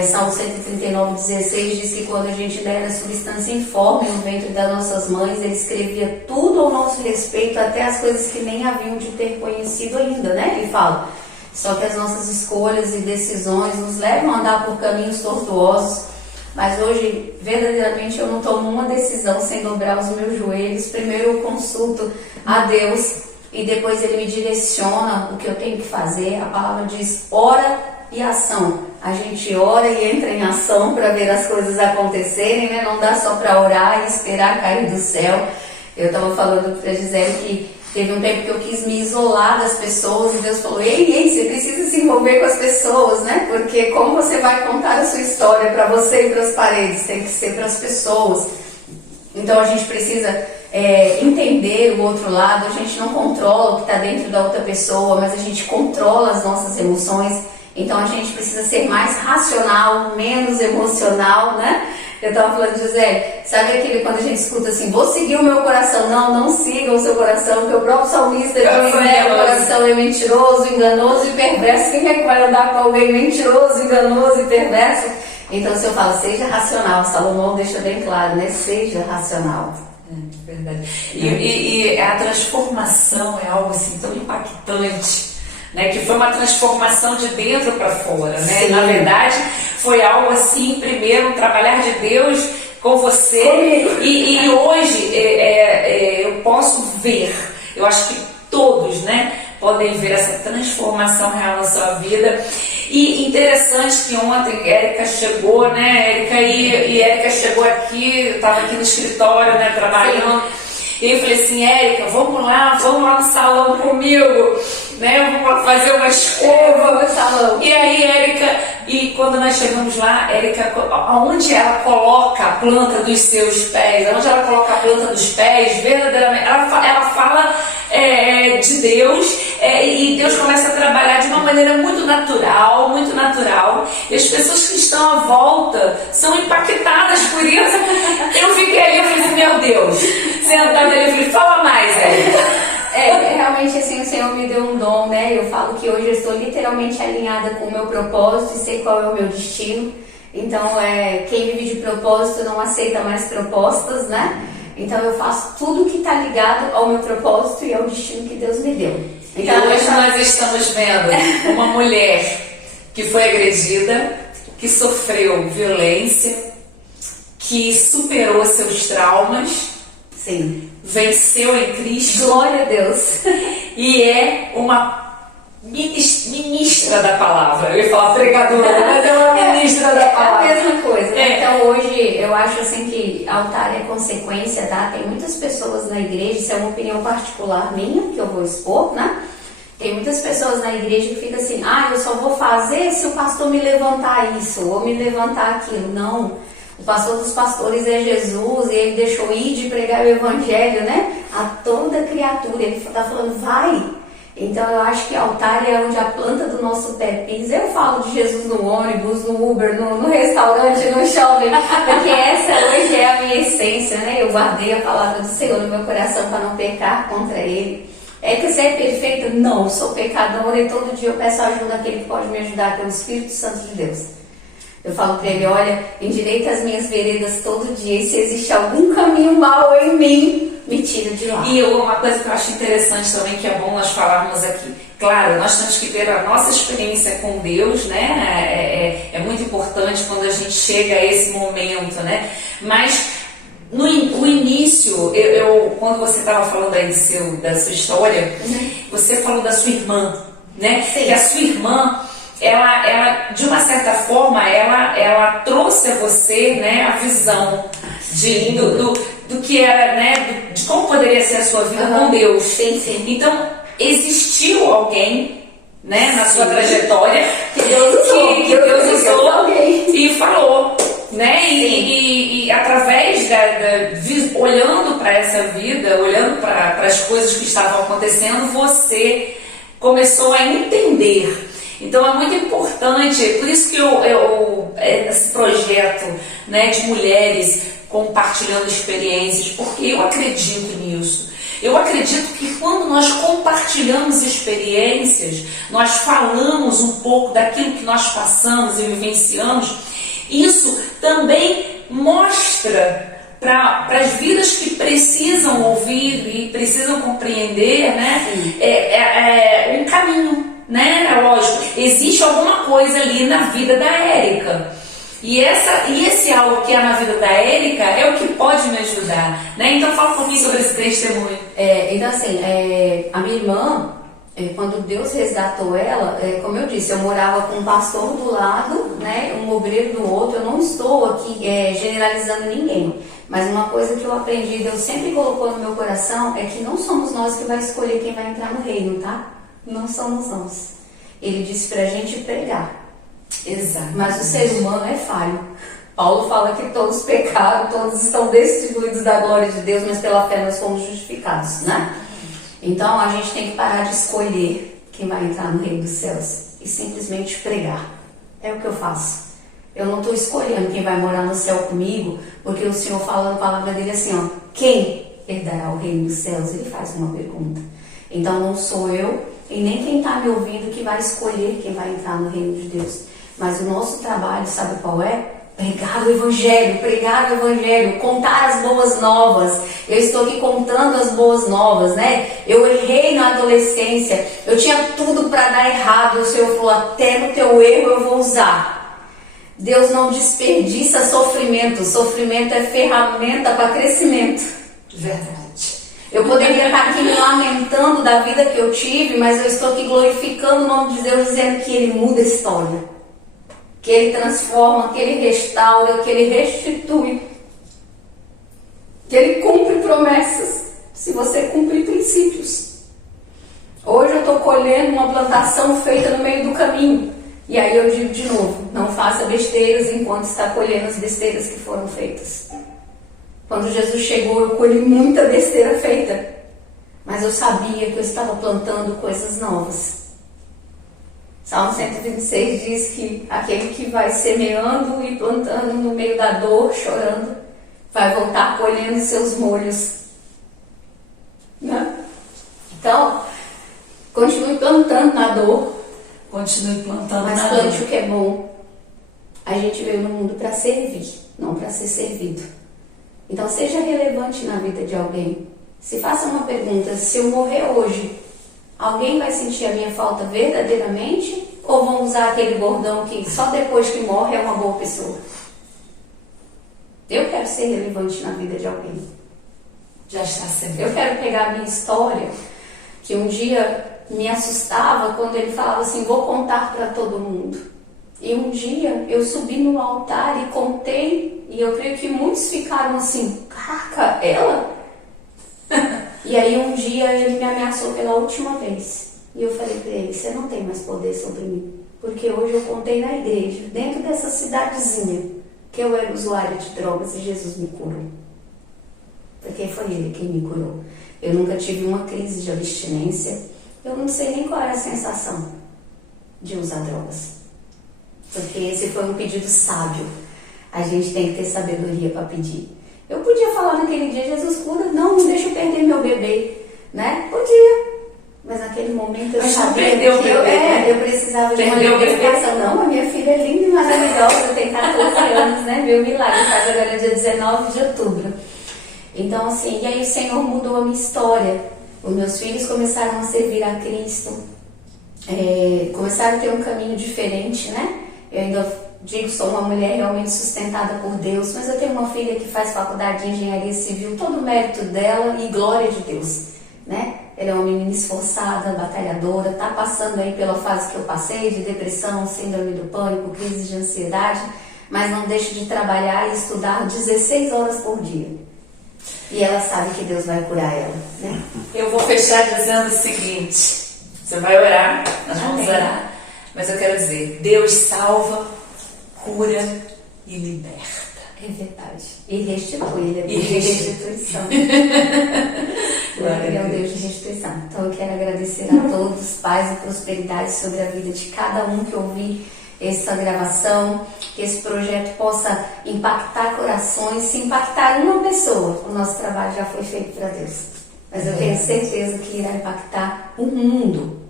Salmo 139:16 diz que quando a gente ainda era substância informe no ventre das nossas mães, Ele escrevia tudo ao nosso respeito, até as coisas que nem haviam de ter conhecido ainda, né? Ele fala, só que as nossas escolhas e decisões nos levam a andar por caminhos tortuosos, mas hoje, verdadeiramente, eu não tomo uma decisão sem dobrar os meus joelhos. Primeiro eu consulto a Deus, e depois Ele me direciona o que eu tenho que fazer. A palavra diz ora e ação. A gente ora e entra em ação para ver as coisas acontecerem, né? Não dá só para orar e esperar cair do céu. Eu estava falando para a Gisele que teve um tempo que eu quis me isolar das pessoas, e Deus falou, ei, você precisa se envolver com as pessoas, né? Porque como você vai contar a sua história para você e para as paredes? Tem que ser para as pessoas. Então a gente precisa entender o outro lado. A gente não controla o que está dentro da outra pessoa, mas a gente controla as nossas emoções. Então a gente precisa ser mais racional, menos emocional, né? Eu estava falando, José, sabe aquele quando a gente escuta assim, vou seguir o meu coração? Não siga o seu coração, porque o próprio salmista diz, o coração é mentiroso, enganoso e perverso. Quem é que vai andar com alguém mentiroso, enganoso e perverso? Então se eu falo, seja racional, Salomão deixa bem claro, né? Seja racional. Verdade. E a transformação é algo assim tão impactante, né? Que foi uma transformação de dentro para fora, né? Sim. Na verdade, foi algo assim, primeiro, um trabalhar de Deus com você. E hoje eu posso ver, eu acho que todos, né, podem ver essa transformação real na sua vida. E interessante que ontem Érica chegou, né? Érica chegou aqui, eu estava aqui no escritório, né, trabalhando. E eu falei assim, Érica, vamos lá no salão comigo, né? Vamos lá fazer uma escova no salão. E aí, Érica, e quando nós chegamos lá, Érica, aonde ela coloca a planta dos seus pés, aonde ela coloca a planta dos pés, verdadeiramente, ela fala de Deus, E Deus começa a trabalhar de uma maneira muito natural, muito natural. E as pessoas que estão à volta são impactadas por isso. Eu fiquei ali, eu falei assim, meu Deus, sentada ali, eu falei, fala mais, Realmente assim, o Senhor me deu um dom, né? Eu falo que hoje eu estou literalmente alinhada com o meu propósito e sei qual é o meu destino. Então, quem vive de propósito não aceita mais propostas, né? Então eu faço tudo que está ligado ao meu propósito e ao destino que Deus me deu. Então, e hoje nós estamos vendo uma mulher que foi agredida, que sofreu violência, que superou seus traumas, sim, venceu em Cristo. Glória a Deus. E é uma ministra da palavra. Eu ia falar pregadora, mas é uma ministra da palavra. É a mesma coisa. Então hoje eu acho assim que altar é consequência, tá? Tem muitas pessoas na igreja, isso é uma opinião particular minha, que eu vou expor, né? Tem muitas pessoas na igreja que ficam assim, eu só vou fazer se o pastor me levantar isso, ou me levantar aquilo. Não. O pastor dos pastores é Jesus e ele deixou ir de pregar o evangelho, né? A toda criatura. Ele está falando, vai. Então eu acho que altar é onde a planta do nosso pé pisa. Eu falo de Jesus no ônibus, no Uber, no restaurante, no shopping, porque essa hoje é a minha essência, né? Eu guardei a palavra do Senhor no meu coração para não pecar contra Ele. É que você é perfeita? Não, sou pecadora e todo dia eu peço ajuda àquele que pode me ajudar, que é o Espírito Santo de Deus. Eu falo para ele, olha, endireita as minhas veredas todo dia e se existe algum caminho mau em mim, me tira de lá. E uma coisa que eu acho interessante também, que é bom nós falarmos aqui. Claro, nós temos que ter a nossa experiência com Deus, né? É muito importante quando a gente chega a esse momento, né? Mas no início, quando você estava falando aí da sua história, você falou da sua irmã, né? Sim. Que a sua irmã, ela de uma certa forma, ela trouxe a você, né, a visão do que era, né, de como poderia ser a sua vida com Deus. Sim, sim. Então, existiu alguém, né, na sua trajetória que Deus usou e falou, né, e através olhando para essa vida, olhando para as coisas que estavam acontecendo, você começou a entender. Então é muito importante, por isso que esse projeto, né, de mulheres compartilhando experiências, porque eu acredito nisso. Eu acredito que quando nós compartilhamos experiências, nós falamos um pouco daquilo que nós passamos e vivenciamos, isso também mostra para as vidas que precisam ouvir e precisam compreender, né, um caminho. Né? Lógico, existe alguma coisa ali na vida da Érica. E esse algo que é na vida da Érica é o que pode me ajudar. Né? Então fala um pouquinho sobre esse testemunho. Então assim, a minha irmã, quando Deus resgatou ela, como eu disse, eu morava com um pastor do lado, né, um obreiro do outro. Eu não estou aqui generalizando ninguém. Mas uma coisa que eu aprendi, Deus sempre colocou no meu coração, é que não somos nós que vai escolher quem vai entrar no reino, tá? Não somos nós. Ele disse pra gente pregar. Exato. Mas o ser humano é falho. Paulo fala que todos pecaram, todos estão destituídos da glória de Deus, mas pela fé nós fomos justificados, né? Então a gente tem que parar de escolher quem vai entrar no reino dos céus e simplesmente pregar. É o que eu faço. Eu não estou escolhendo quem vai morar no céu comigo, porque o Senhor fala na palavra dele assim, ó, quem herdará o reino dos céus? Ele faz uma pergunta. Então não sou eu e nem quem está me ouvindo que vai escolher quem vai entrar no reino de Deus. Mas o nosso trabalho, sabe qual é? Pregar o Evangelho, contar as boas novas. Eu estou aqui contando as boas novas, né? Eu errei na adolescência, eu tinha tudo para dar errado. O Senhor falou, até no teu erro eu vou usar. Deus não desperdiça sofrimento. Sofrimento é ferramenta para crescimento. Verdade. Eu poderia estar aqui me lamentando da vida que eu tive, mas eu estou aqui glorificando o nome de Deus, dizendo que Ele muda a história, que Ele transforma, que Ele restaura, que Ele restitui, que Ele cumpre promessas, se você cumprir princípios. Hoje eu estou colhendo uma plantação feita no meio do caminho, e aí eu digo de novo, não faça besteiras enquanto está colhendo as besteiras que foram feitas. Quando Jesus chegou, eu colhi muita besteira feita. mas eu sabia que eu estava plantando coisas novas. Salmo 126 diz que aquele que vai semeando e plantando no meio da dor, chorando, vai voltar colhendo seus molhos. Né? Então, continue plantando na dor. Continue plantando mas na plante dor. o que é bom. A gente veio no mundo para servir, não para ser servido. Então seja relevante na vida de alguém. Se faça uma pergunta: se eu morrer hoje, alguém vai sentir a minha falta verdadeiramente? Ou vão usar aquele bordão que só depois que morre é uma boa pessoa? Eu quero ser relevante na vida de alguém. Já está sendo. Eu quero pegar a minha história, que um dia me assustava quando ele falava assim: vou contar para todo mundo. E um dia eu subi no altar e contei, e eu creio que muitos ficaram assim: caraca, ela? E aí um dia ele me ameaçou pela última vez. E eu falei para ele: você não tem mais poder sobre mim. Porque hoje eu contei na igreja, dentro dessa cidadezinha, que eu era usuária de drogas e Jesus me curou. Porque foi ele quem me curou. Eu nunca tive uma crise de abstinência. Eu não sei nem qual era a sensação de usar drogas. Porque esse foi um pedido sábio. A gente tem que ter sabedoria para pedir. Eu podia falar naquele dia: Jesus, cura, não deixa eu perder meu bebê, né? Podia. Mas naquele momento eu sabia que eu precisava de uma libertação. Não, a minha filha é linda e maravilhosa, tem 14 anos, né? Viu o milagre, faz agora dia 19 de outubro. Então assim, e aí o Senhor mudou a minha história. Os meus filhos começaram a servir a Cristo, começaram a ter um caminho diferente, né? Eu ainda digo, sou uma mulher realmente sustentada por Deus, mas eu tenho uma filha que faz faculdade de engenharia civil, todo o mérito dela e glória de Deus, né? Ela é uma menina esforçada, batalhadora, está passando aí pela fase que eu passei, de depressão, síndrome do pânico, crise de ansiedade, mas não deixa de trabalhar e estudar 16 horas por dia. E ela sabe que Deus vai curar ela, né? Eu vou fechar dizendo o seguinte: você vai orar, nós vamos orar, mas eu quero dizer, Deus salva, cura e liberta. É verdade. E restitui, ele é Deus de restituição. Ele é um Deus de restituição. Então eu quero agradecer a todos, paz e prosperidade sobre a vida de cada um que ouvir essa gravação, que esse projeto possa impactar corações. Se impactar uma pessoa, o nosso trabalho já foi feito para Deus. Mas eu tenho certeza que irá impactar o mundo,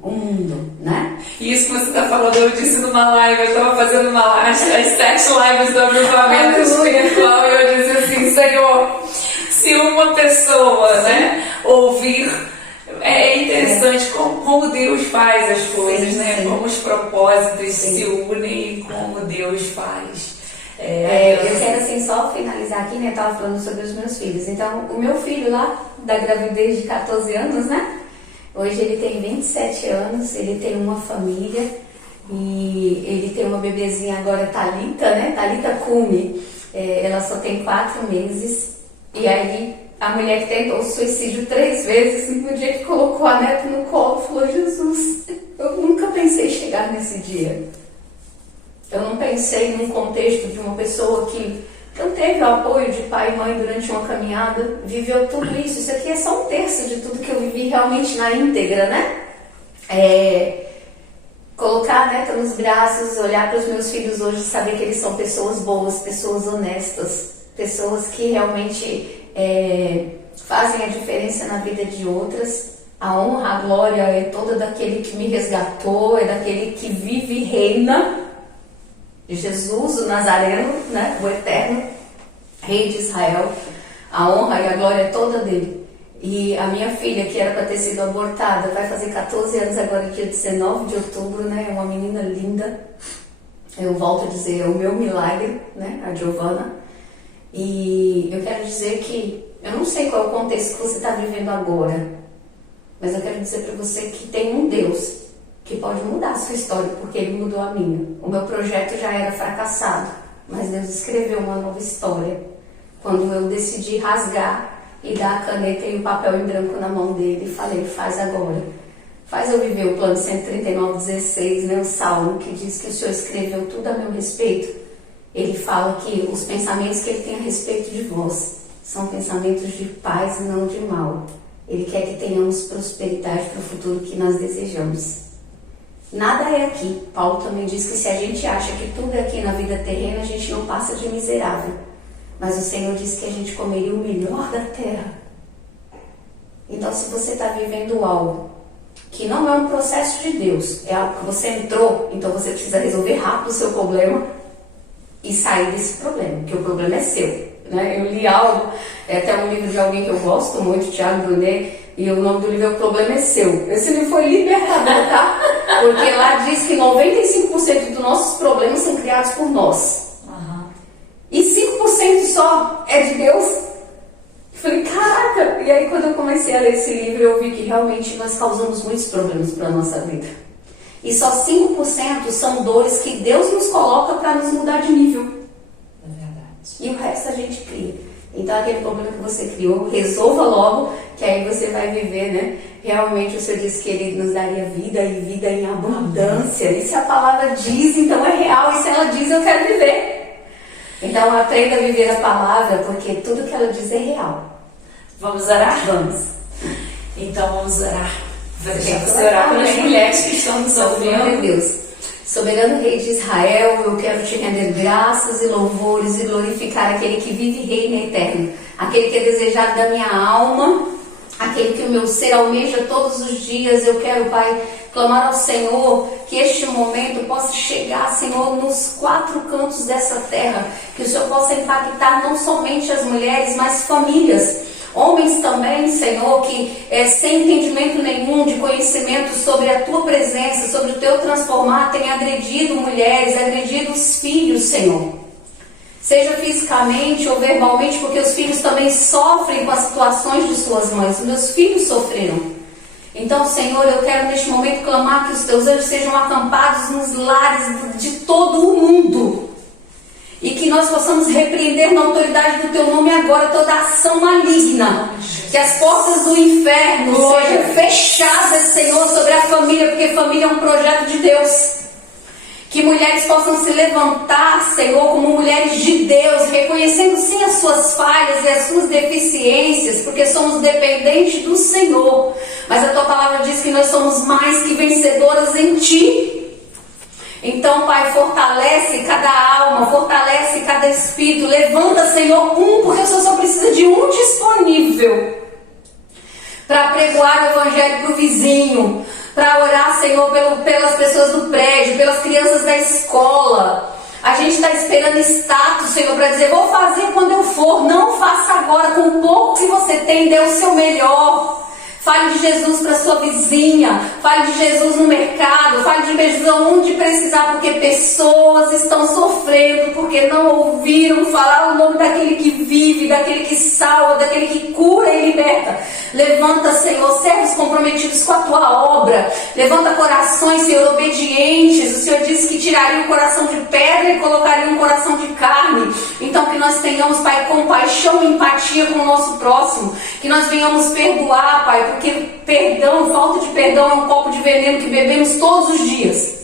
né? E isso que você está falando, eu disse numa live, eu estava fazendo uma live, as 7 lives do avivamento espiritual, e eu disse assim: Senhor, se uma pessoa, né, ouvir, é interessante como Deus faz as coisas, né? Como os propósitos se unem e como Deus faz. Eu quero assim só finalizar aqui, né? Eu estava falando sobre os meus filhos. Então, o meu filho lá, da gravidez de 14 anos, né? Hoje ele tem 27 anos, ele tem uma família e ele tem uma bebezinha agora, Thalita, né? Thalita Cume. Ela só tem 4 meses. E aí, a mulher que tentou o suicídio 3 vezes, no dia que colocou a neta no colo, falou: Jesus, eu nunca pensei chegar nesse dia. Eu não pensei num contexto de uma pessoa que não teve o apoio de pai e mãe durante uma caminhada, viveu tudo isso. Isso aqui é só 1/3 de tudo que eu vivi realmente na íntegra, né? Colocar a neta nos braços, olhar para os meus filhos hoje e saber que eles são pessoas boas, pessoas honestas, pessoas que realmente fazem a diferença na vida de outras. A honra, a glória é toda daquele que me resgatou, é daquele que vive e reina. Jesus, o Nazareno, né, o Eterno, Rei de Israel, a honra e a glória é toda dele. E a minha filha, que era para ter sido abortada, vai fazer 14 anos agora, dia 19 de outubro, né, é uma menina linda. Eu volto a dizer, é o meu milagre, né, a Giovana. E eu quero dizer que, eu não sei qual é o contexto que você está vivendo agora, mas eu quero dizer para você que tem um Deus que pode mudar a sua história, porque Ele mudou a minha. O meu projeto já era fracassado, mas Deus escreveu uma nova história quando eu decidi rasgar e dar a caneta e o papel em branco na mão dele e falei: faz agora. Faz eu viver o plano 139:16, né, o Salmo, que diz que o Senhor escreveu tudo a meu respeito. Ele fala que os pensamentos que Ele tem a respeito de vós são pensamentos de paz e não de mal, Ele quer que tenhamos prosperidade para o futuro que nós desejamos. Nada é aqui. Paulo também diz que se a gente acha que tudo é aqui na vida terrena, a gente não passa de miserável. Mas o Senhor disse que a gente comeria o melhor da terra. Então, se você está vivendo algo que não é um processo de Deus, é algo que você entrou, então você precisa resolver rápido o seu problema e sair desse problema, porque o problema é seu, né? Eu li algo, até um livro de alguém que eu gosto muito, Thiago Brunet, e o nome do livro é O Problema é Seu. Esse livro foi libertador, tá? Porque lá diz que 95% dos nossos problemas são criados por nós. E 5% só é de Deus. Eu falei, caraca! E aí quando eu comecei a ler esse livro, eu vi que realmente nós causamos muitos problemas para a nossa vida. E só 5% são dores que Deus nos coloca para nos mudar de nível. É verdade. E o resto a gente cria. Então aquele problema que você criou, resolva logo, que aí você vai viver, né? Realmente o Senhor disse que Ele nos daria vida e vida em abundância. E se a palavra diz, então é real. E se ela diz, eu quero viver. Então aprenda a viver a palavra, porque tudo que ela diz é real. Vamos orar? Vamos. Então vamos orar. Vou deixar você orar pelas mulheres que estão nos Glória a ouvindo. Deus. Soberano Rei de Israel, eu quero te render graças e louvores e glorificar aquele que vive e reina eterno, aquele que é desejado da minha alma, aquele que o meu ser almeja todos os dias. Eu quero, Pai, clamar ao Senhor que este momento possa chegar, Senhor, nos 4 cantos dessa terra, que o Senhor possa impactar não somente as mulheres, mas famílias. Homens também, Senhor, que sem entendimento nenhum, de conhecimento sobre a Tua presença, sobre o Teu transformar, têm agredido mulheres, agredido os filhos, Senhor. Seja fisicamente ou verbalmente, porque os filhos também sofrem com as situações de suas mães. Os meus filhos sofreram. Então, Senhor, eu quero neste momento clamar que os Teus anjos sejam acampados nos lares de todo o mundo. E que nós possamos repreender na autoridade do Teu nome agora toda ação maligna. Que as portas do inferno sejam fechadas, Senhor, sobre a família, porque família é um projeto de Deus. Que mulheres possam se levantar, Senhor, como mulheres de Deus, reconhecendo sim as suas falhas e as suas deficiências, porque somos dependentes do Senhor. Mas a Tua palavra diz que nós somos mais que vencedoras em Ti. Então, Pai, fortalece cada alma, fortalece cada espírito. Levanta, Senhor, porque o Senhor só precisa de um disponível para pregoar o Evangelho para o vizinho, para orar, Senhor, pelas pessoas do prédio, pelas crianças da escola. A gente está esperando status, Senhor, para dizer, vou fazer quando eu for. Não faça agora, com o pouco que você tem, dê o seu melhor. Fale de Jesus para sua vizinha, fale de Jesus no mercado, fale de Jesus onde precisar, porque pessoas estão sofrendo, porque não ouviram falar o nome daquele que vive, daquele que salva, daquele que cura e liberta. Levanta, Senhor, servos comprometidos com a Tua obra. Levanta corações, Senhor, obedientes. O Senhor disse que tiraria o coração de pedra e colocaria um coração de carne. Então que nós tenhamos, Pai, compaixão e empatia com o nosso próximo. Que nós venhamos perdoar, Pai, porque perdão, falta de perdão é um copo de veneno que bebemos todos os dias.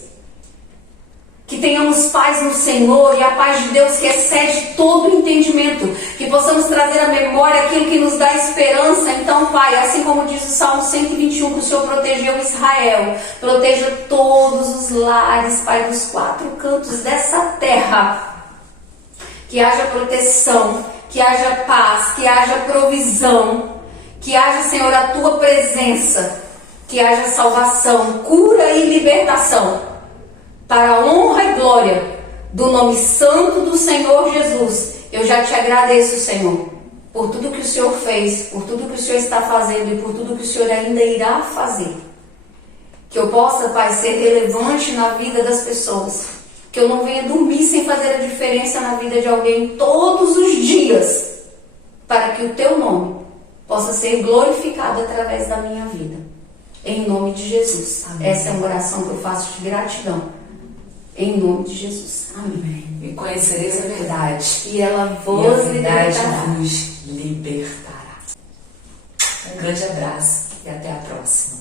Que tenhamos paz no Senhor e a paz de Deus que excede todo entendimento. Que possamos trazer à memória aquilo que nos dá esperança. Então, Pai, assim como diz o Salmo 121, que o Senhor protegeu Israel, proteja todos os lares, Pai, dos 4 cantos dessa terra. Que haja proteção, que haja paz, que haja provisão. Que haja, Senhor, a Tua presença, que haja salvação, cura e libertação, para a honra e glória do nome santo do Senhor Jesus. Eu já te agradeço, Senhor, por tudo que o Senhor fez, por tudo que o Senhor está fazendo e por tudo que o Senhor ainda irá fazer. Que eu possa, Pai, ser relevante na vida das pessoas, que eu não venha dormir sem fazer a diferença na vida de alguém todos os dias, para que o Teu nome possa ser glorificado através da minha vida. Em nome de Jesus. Amém. Essa é uma oração que eu faço de gratidão. Em nome de Jesus. Amém. E conhecereis a verdade. E ela E a vos verdade libertará. vos libertará. Um grande abraço e até a próxima.